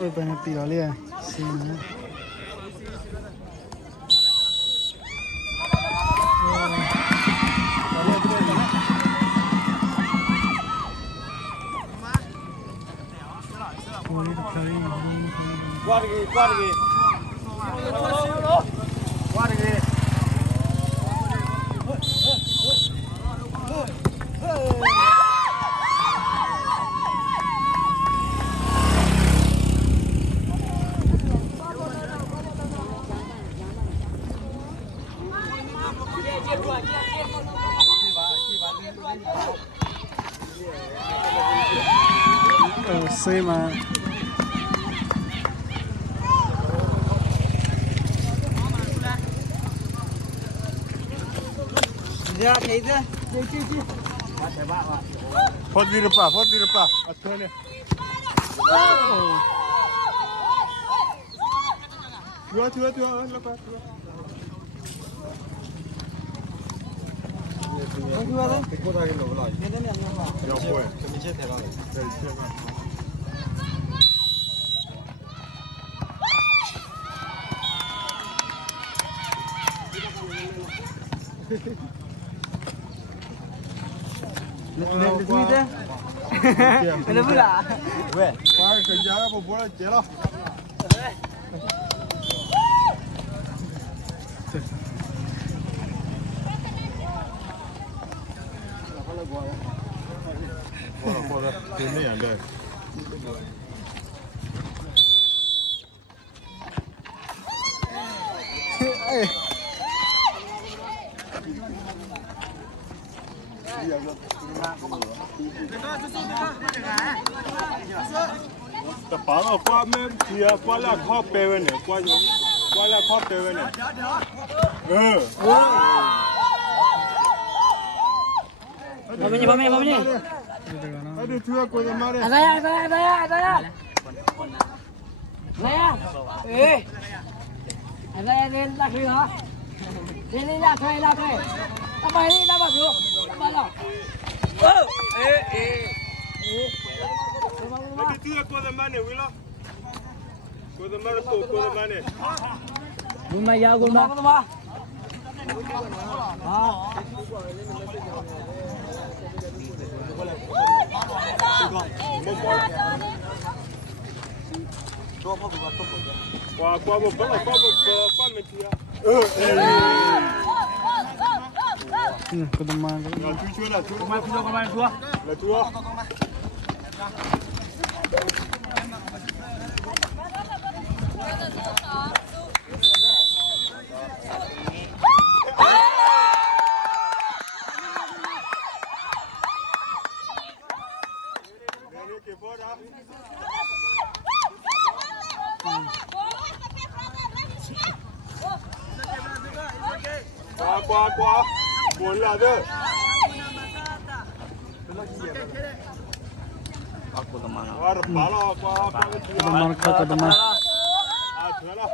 Ôi bên này bị đó liền, xin nữa. Qua đi, qua đi. Qua đi. Xe mà Ya, thấy chưa? Phốt đi pa. Atau ni. Tua, lepas. Kau dah kena belai. Yang boleh. Kami cek terang. Dari cek. Lên duy thế. Lên vui à? Weh, kau kerja apa boleh je lah. Boleh. Ini ada. Tapalo qua men dia qua la kho pe ne qua la kho pe ne. Bami. Aduh tua kau yang mana? Ada ya. Eh. Ada ya lên ra kia hả? Lên ra thuê. Tao bay đi, tao vào được. Tao bay nào. Aduh tua kau yang mana, Wila? Kau yang mana tu? Kau yang mana? Guna ya, guna. Qua metia. Kau dah makan. Lah tua. Lah tua. Qua. Bola tu. Aku teman. War pala qua. Kau dah makan. Ah, tu lah.